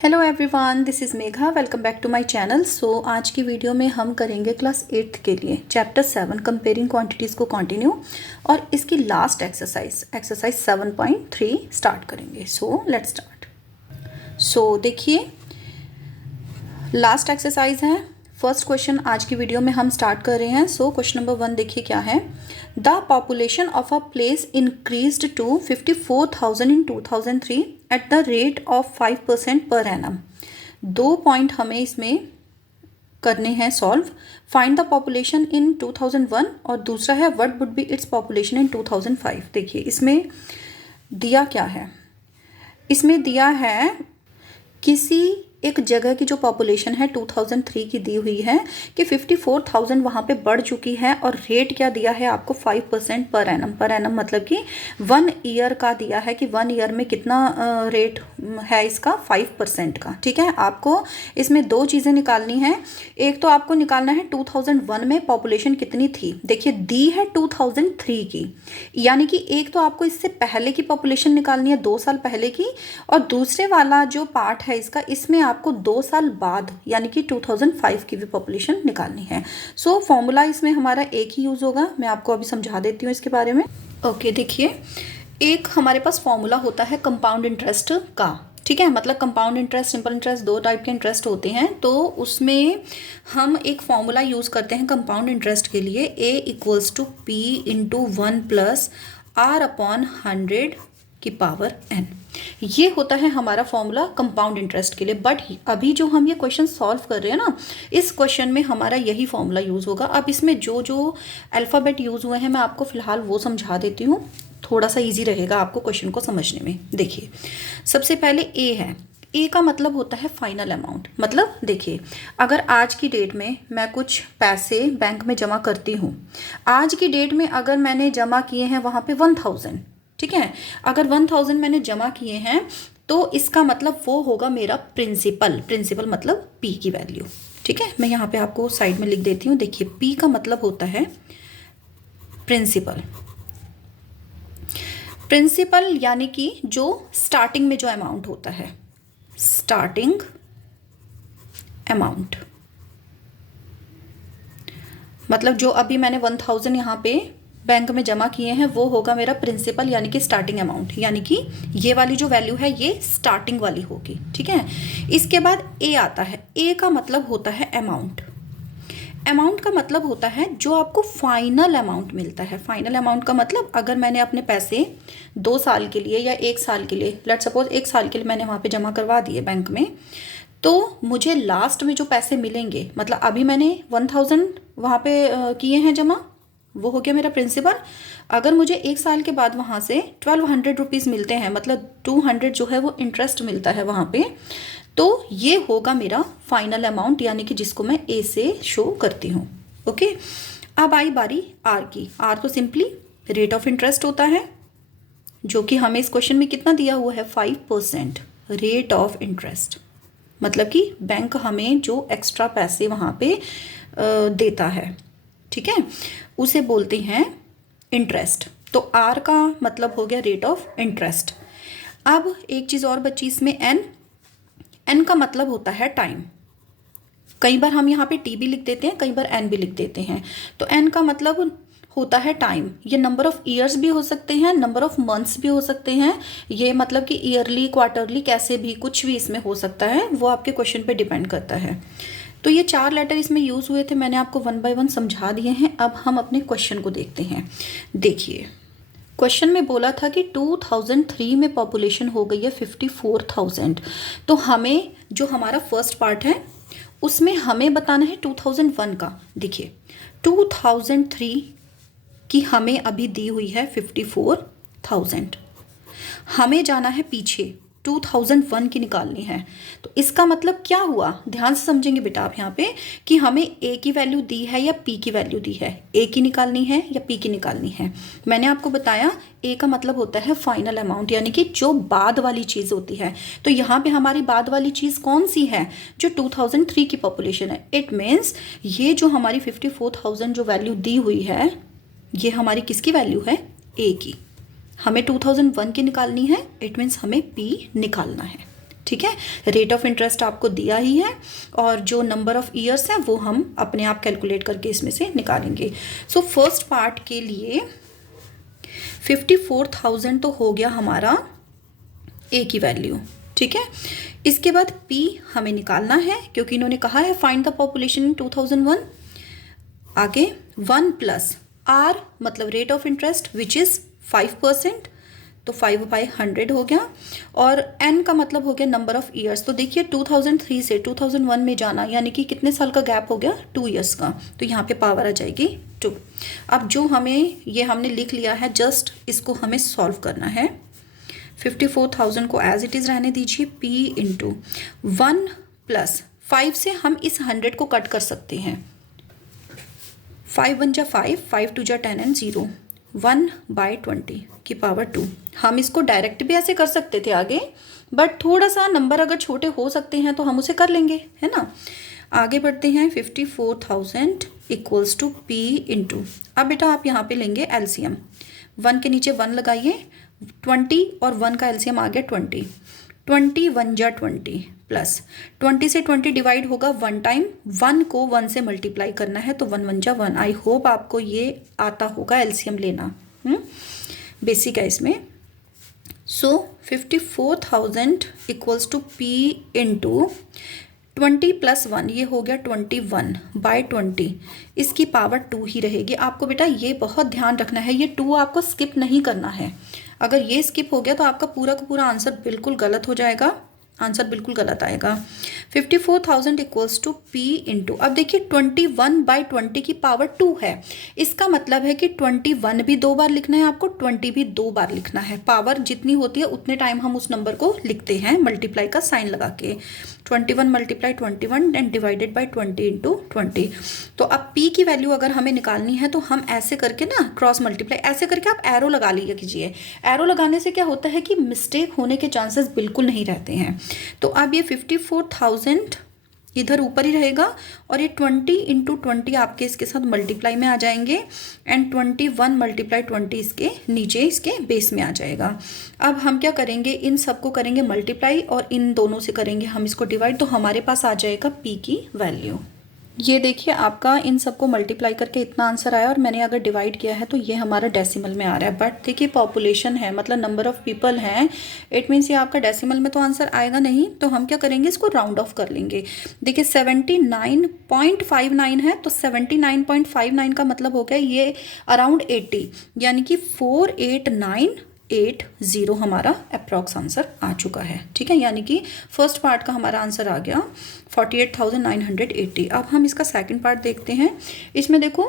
Hello everyone, this is Megha. Welcome back to my channel. So आज की video में हम करेंगे क्लास 8th के लिए चैप्टर 7 कंपेयरिंग क्वांटिटीज़ को कंटिन्यू और इसकी लास्ट एक्सरसाइज 7.3 स्टार्ट करेंगे। So let's start. सो देखिए, लास्ट एक्सरसाइज है। फर्स्ट क्वेश्चन आज की वीडियो में हम स्टार्ट कर रहे हैं। सो क्वेश्चन नंबर 1 देखिए क्या है। The population of a place increased to 54,000 in 2003 at the rate of 5% per annum. 2 point हमें इसमें करने हैं solve. Find the population in 2001 और दूसरा है what would be its population in 2005। देखिए इसमें दिया क्या है। इसमें दिया है किसी एक जगह की जो पॉपुलेशन है 2003 की दी हुई है कि 54,000 वहाँ पे बढ़ चुकी है और रेट क्या दिया है आपको 5% पर एनम मतलब कि 1 ईयर का दिया है कि 1 ईयर में कितना रेट है इसका 5% का। ठीक है, आपको इसमें दो चीज़ें निकालनी है। एक तो आपको निकालना है 2001 में पॉपुलेशन कितनी थी। देखिए दी है 2003 की, यानी कि एक तो आपको इससे पहले की पॉपुलेशन निकालनी है 2 साल पहले की, और दूसरे वाला जो पार्ट है इसका, इसमें आपको 2 साल बाद यानी कि 2005 की भी पॉपुलेशन निकालनी है। सो फॉर्मूला इसमें हमारा एक ही यूज़ होगा। मैं आपको अभी समझा देती हूँ इसके बारे में। ओके देखिए, एक हमारे पास फॉर्मूला होता है कंपाउंड इंटरेस्ट का। ठीक है, मतलब कंपाउंड इंटरेस्ट, सिंपल इंटरेस्ट, दो टाइप के इंटरेस्ट होते हैं। तो उसमें हम एक फॉर्मूला यूज़ करते हैं कंपाउंड इंटरेस्ट के लिए, A equals to P into 1 plus R upon 100 की पावर n। ये होता है हमारा फॉर्मूला कंपाउंड इंटरेस्ट के लिए। बट अभी जो हम ये क्वेश्चन सॉल्व कर रहे हैं ना, इस क्वेश्चन में हमारा यही फॉर्मूला यूज़ होगा। अब इसमें जो जो अल्फ़ाबेट यूज़ हुए हैं मैं आपको फ़िलहाल वो समझा देती हूँ, थोड़ा सा ईजी रहेगा आपको क्वेश्चन को समझने में। देखिए सबसे पहले ए है। ए का मतलब होता है फाइनल अमाउंट। मतलब देखिए, अगर आज की डेट में मैं कुछ पैसे बैंक में जमा करती हूँ, आज की डेट में अगर मैंने जमा किए हैं वहाँ पे 1000, ठीक है, अगर 1000 मैंने जमा किए हैं तो इसका मतलब वो होगा मेरा प्रिंसिपल मतलब पी की वैल्यू। ठीक है, मैं यहाँ पे आपको साइड में लिख देती हूँ। देखिए पी का मतलब होता है प्रिंसिपल यानी कि जो स्टार्टिंग में जो अमाउंट होता है, स्टार्टिंग अमाउंट, मतलब जो अभी मैंने 1000 यहाँ पे बैंक में जमा किए हैं वो होगा मेरा प्रिंसिपल यानी कि स्टार्टिंग अमाउंट, यानी कि ये वाली जो वैल्यू है ये स्टार्टिंग वाली होगी। ठीक है, इसके बाद ए आता है। ए का मतलब होता है अमाउंट। अमाउंट का मतलब होता है जो आपको फाइनल अमाउंट मिलता है। फाइनल अमाउंट का मतलब अगर मैंने अपने पैसे 2 साल के लिए या 1 साल के लिए, लेट्स सपोज 1 साल के लिए मैंने वहाँ पे जमा करवा दिए बैंक में, तो मुझे लास्ट में जो पैसे मिलेंगे, मतलब अभी मैंने 1000 वहाँ पे किए हैं जमा, वो हो गया मेरा प्रिंसिपल। अगर मुझे 1 साल के बाद वहाँ से 1200 रुपीज़ मिलते हैं, मतलब 200 जो है वो इंटरेस्ट मिलता है वहाँ पे, तो ये होगा मेरा फाइनल अमाउंट, यानी कि जिसको मैं ए से शो करती हूँ। ओके, अब आई बारी आर की। आर तो सिंपली रेट ऑफ इंटरेस्ट होता है, जो कि हमें इस क्वेश्चन में कितना दिया हुआ है 5% रेट ऑफ इंटरेस्ट, मतलब कि बैंक हमें जो एक्स्ट्रा पैसे वहाँ पे देता है, ठीक है, उसे बोलते हैं इंटरेस्ट। तो आर का मतलब हो गया रेट ऑफ इंटरेस्ट। अब एक चीज़ और बची इसमें, एन का मतलब होता है टाइम। कई बार हम यहाँ पे टी भी लिख देते हैं, कई बार एन भी लिख देते हैं। तो एन का मतलब होता है टाइम। ये नंबर ऑफ ईयर्स भी हो सकते हैं, नंबर ऑफ मंथ्स भी हो सकते हैं, ये मतलब कि ईयरली, क्वार्टरली, कैसे भी, कुछ भी इसमें हो सकता है, वो आपके क्वेश्चन पे डिपेंड करता है। तो ये 4 लेटर इसमें यूज़ हुए थे, मैंने आपको 1 बाय 1 समझा दिए हैं। अब हम अपने क्वेश्चन को देखते हैं। देखिए क्वेश्चन में बोला था कि 2003 में पॉपुलेशन हो गई है 54,000। तो हमें जो हमारा फर्स्ट पार्ट है उसमें हमें बताना है 2001 का। देखिए 2003 की हमें अभी दी हुई है 54,000, हमें जाना है पीछे 2001 की निकालनी है। तो इसका मतलब क्या हुआ, ध्यान से समझेंगे बेटा आप यहाँ पे, कि हमें ए की वैल्यू दी है या पी की वैल्यू दी है, ए की निकालनी है या पी की निकालनी है। मैंने आपको बताया ए का मतलब होता है फाइनल अमाउंट, यानी कि जो बाद वाली चीज़ होती है। तो यहाँ पे हमारी बाद वाली चीज़ कौन सी है, जो 2003 की पॉपुलेशन है। इट मीन्स ये जो हमारी 54,000 जो वैल्यू दी हुई है, ये हमारी किसकी वैल्यू है, ए की। हमें 2001 की निकालनी है, इट मीन्स हमें पी निकालना है। ठीक है। रेट ऑफ इंटरेस्ट आपको दिया ही है और जो नंबर ऑफ ईयर्स हैं वो हम अपने आप कैलकुलेट करके इसमें से निकालेंगे। सो फर्स्ट पार्ट के लिए 54,000 तो हो गया हमारा ए की वैल्यू, ठीक है। इसके बाद पी हमें निकालना है क्योंकि इन्होंने कहा है फाइंड द पॉपुलेशन इन 2001। आगे 1 प्लस आर मतलब rate of interest which is 5%, तो 5/100 हो गया, और n का मतलब हो गया नंबर ऑफ ईयर्स। तो देखिए 2003 से 2001 में जाना यानी कि कितने साल का गैप हो गया, 2 ईयर्स का, तो यहाँ पे पावर आ जाएगी 2। अब जो हमें ये हमने लिख लिया है, जस्ट इसको हमें सॉल्व करना है। 54,000 को एज इट इज़ रहने दीजिए, p इंटू 1 प्लस 5 से हम इस 100 को कट कर सकते हैं। 5 1 जा 5, 5 2 जा 10 एंड 0, 1/20 की पावर 2। हम इसको डायरेक्ट भी ऐसे कर सकते थे आगे, बट थोड़ा सा नंबर अगर छोटे हो सकते हैं तो हम उसे कर लेंगे, है ना। आगे बढ़ते हैं। 54,000 इक्वल्स टू p इंटू, अब बेटा आप यहाँ पे लेंगे एलसीएम, 1 के नीचे 1 लगाइए, 20 और 1 का एलसीएम आ गया 20, 20 1 जा 20 प्लस 20 से 20 डिवाइड होगा 1 टाइम, 1 को 1 से मल्टीप्लाई करना है तो 1 1 जा 1। आई होप आपको ये आता होगा एलसीएम लेना, बेसिक है इसमें। So 54,000 equals to p into 20 plus 1, ये हो गया 21/20, इसकी पावर 2 ही रहेगी। आपको बेटा ये बहुत ध्यान रखना है, ये 2 आपको स्किप नहीं करना है। अगर ये स्किप हो गया तो आपका पूरा का पूरा आंसर बिल्कुल गलत हो जाएगा, आंसर बिल्कुल गलत आएगा। 54,000 इक्वल्स टू p इंटू, अब देखिए 21/20 की पावर 2 है, इसका मतलब है कि 21 भी 2 बार लिखना है आपको, 20 भी 2 बार लिखना है। पावर जितनी होती है उतने टाइम हम उस नंबर को लिखते हैं मल्टीप्लाई का साइन लगा के। 21 multiply 21 and divided by 20 into 20। तो अब p की वैल्यू अगर हमें निकालनी है तो हम ऐसे करके ना क्रॉस मल्टीप्लाई ऐसे करके आप एरो लगा लिया कीजिए। एरो लगाने से क्या होता है कि मिस्टेक होने के चांसेस बिल्कुल नहीं रहते हैं। तो अब ये 54,000 इधर ऊपर ही रहेगा और ये 20 इंटू 20 आपके इसके साथ मल्टीप्लाई में आ जाएंगे एंड 21 मल्टीप्लाई 20 इसके नीचे इसके बेस में आ जाएगा। अब हम क्या करेंगे, इन सबको करेंगे मल्टीप्लाई और इन दोनों से करेंगे हम इसको डिवाइड, तो हमारे पास आ जाएगा p की वैल्यू। ये देखिए आपका इन सबको मल्टीप्लाई करके इतना आंसर आया और मैंने अगर डिवाइड किया है तो ये हमारा डेसिमल में आ रहा है। बट देखिए पॉपुलेशन है मतलब नंबर ऑफ पीपल हैं, इट मीन्स ये आपका डेसिमल में तो आंसर आएगा नहीं, तो हम क्या करेंगे इसको राउंड ऑफ कर लेंगे। देखिए 79.59 है तो 79.59 का मतलब हो गया ये अराउंड 80, यानी कि 48980 हमारा अप्रॉक्स आंसर आ चुका है, ठीक है। यानी कि फर्स्ट पार्ट का हमारा आंसर आ गया 48,980। अब हम इसका सेकंड पार्ट देखते हैं। इसमें देखो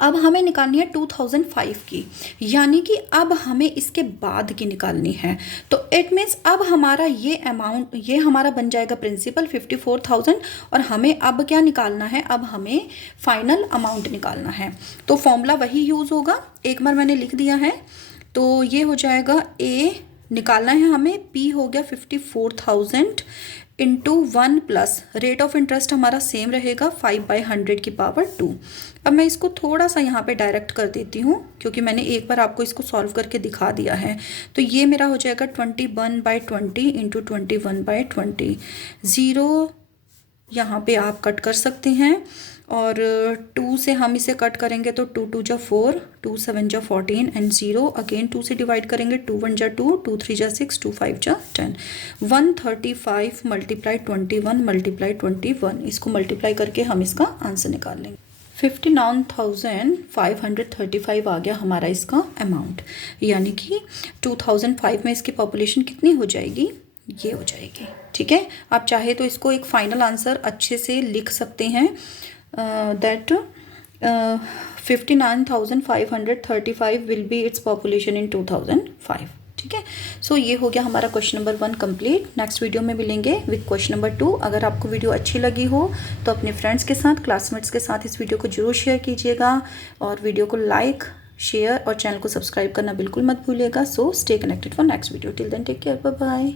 अब हमें निकालनी है 2005 की, यानी कि अब हमें इसके बाद की निकालनी है। तो इट मीन्स अब हमारा ये अमाउंट ये हमारा बन जाएगा प्रिंसिपल 54,000 और हमें अब क्या निकालना है, अब हमें फाइनल अमाउंट निकालना है। तो फॉर्मूला वही यूज़ होगा, एक बार मैंने लिख दिया है। तो ये हो जाएगा A निकालना है हमें, P हो गया 54,000 into 1 plus rate of interest हमारा सेम रहेगा 5/100 की पावर 2। अब मैं इसको थोड़ा सा यहाँ पे डायरेक्ट कर देती हूँ क्योंकि मैंने एक बार आपको इसको सॉल्व करके दिखा दिया है। तो ये मेरा हो जाएगा 21/20 इंटू 21/20, 0 यहाँ पे आप कट कर सकते हैं और 2 से हम इसे कट करेंगे तो 2 2 जा 4, 2 7 जा 14 एंड 0 अगेन 2 से डिवाइड करेंगे, 2 1 जा 2, 2 3 जा 6, 2 5 जा 10, 135 मल्टीप्लाई 21 मल्टीप्लाई 21, इसको मल्टीप्लाई करके हम इसका आंसर निकाल लेंगे। 59,535 आ गया हमारा इसका अमाउंट, यानी कि 2005 में इसकी पॉपुलेशन कितनी हो जाएगी, ये हो जाएगी, ठीक है। आप चाहे तो इसको एक फाइनल आंसर अच्छे से लिख सकते हैं that 59,535 will be its population in 2005, ठीक है। सो ये हो गया हमारा question number 1 complete. Next video में मिलेंगे विद क्वेश्चन नंबर 2। अगर आपको वीडियो अच्छी लगी हो तो अपने फ्रेंड्स के साथ, क्लासमेट्स के साथ इस वीडियो को जरूर शेयर कीजिएगा और वीडियो को लाइक, शेयर और चैनल को सब्सक्राइब करना बिल्कुल मत भूलिएगा। So stay connected for next video. Till then take care, bye bye.